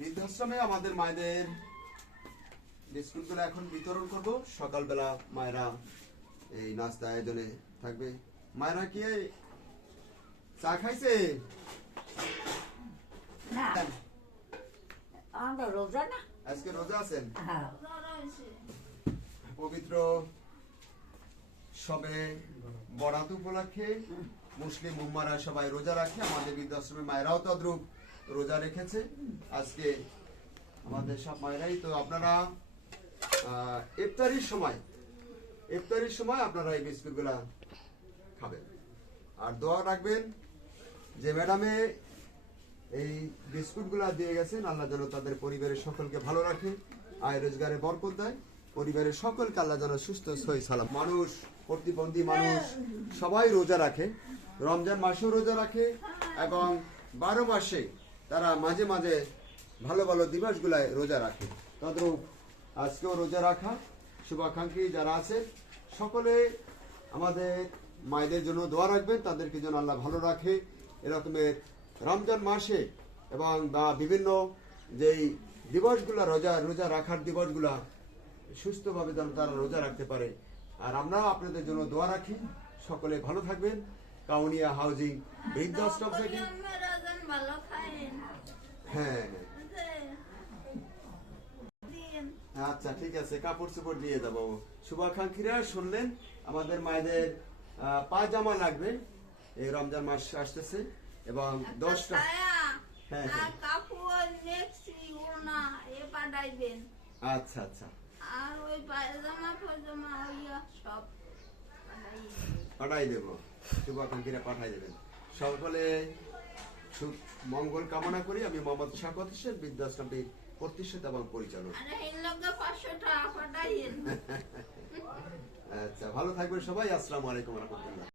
বৃদ্ধাশ্রমে আমাদের মায়েদের বিস্কুটগুলো এখন বিতরণ করব। সকালবেলা মায়েরা এই নাস্তা আয়োজনে থাকবে। মায়েরা কি চা খাইছে? না, আমরা রোজা না। আজকে রোজা আছেন? হ্যাঁ। পবিত্র সবে বরাত উপলক্ষে মুসলিম উম্মারা সবাই রোজা রাখে। আমাদের বৃদ্ধাশ্রমের মায়েরাও তদ্রুপ রোজা রেখেছে। আজকে আমাদের সব মায়েরাই তো আপনারা ইফতারির সময় আপনারা এই বিস্কুটগুলা খাবেন আর দোয়া রাখবেন যে ম্যাডামে এই বিস্কুটগুলা দিয়ে গেছেন, আল্লাহ যেন তাদের পরিবারের সকলকে ভালো রাখে, আয় রোজগারে বরকত দেয়, পরিবারের সকলকে আল্লাহ যেন সুস্থ সহি সালাম। মানুষ, প্রতিবন্ধী মানুষ সবাই রোজা রাখে, রমজান মাসেও রোজা রাখে এবং 12 মাসে তারা মাঝে মাঝে ভালো ভালো দিবসগুলায় রোজা রাখে। তদ্রূপ আজকেও রোজা রাখা শুভাকাঙ্ক্ষী যারা আছে সকলে আমাদের মায়েদের জন্য দোয়া রাখবেন, তাদেরকে যেন আল্লাহ ভালো রাখে। এরকমের রমজান মাসে এবং বা বিভিন্ন যেই দিবসগুলা রোজা রাখার দিবসগুলা সুস্থভাবে যেন তারা রোজা রাখতে পারে। আর আমরাও আপনাদের জন্য দোয়া রাখি। সকলে ভালো থাকবেন। কাউনিয়া হাউজিং বৃদ্ধাশ্রম থেকে। হ্যাঁ, আচ্ছা ঠিক আছে, কাপড় চোপড় দিয়ে যাবো। শুভাকাঙ্ক্ষীরা শুনলেন, আমাদের মায়েদের পায়জামা লাগবে, এই রমজান মাস আসতেছে এবং 10টা। হ্যাঁ, আচ্ছা আচ্ছা, আর ওই পায়জামা ফায়জামা সব পাঠাই দেবো। শুভাকাঙ্ক্ষীরা পাঠাই দেবেন। সকলে মঙ্গল কামনা করি। আমি মোহাম্মদ শাকত হোসেন, বৃদ্ধাশ্রমটির প্রতিষ্ঠাতা এবং পরিচালক। আচ্ছা, ভালো থাকবেন সবাই। আসসালামু আলাইকুম ওয়া রাহমাতুল্লাহ।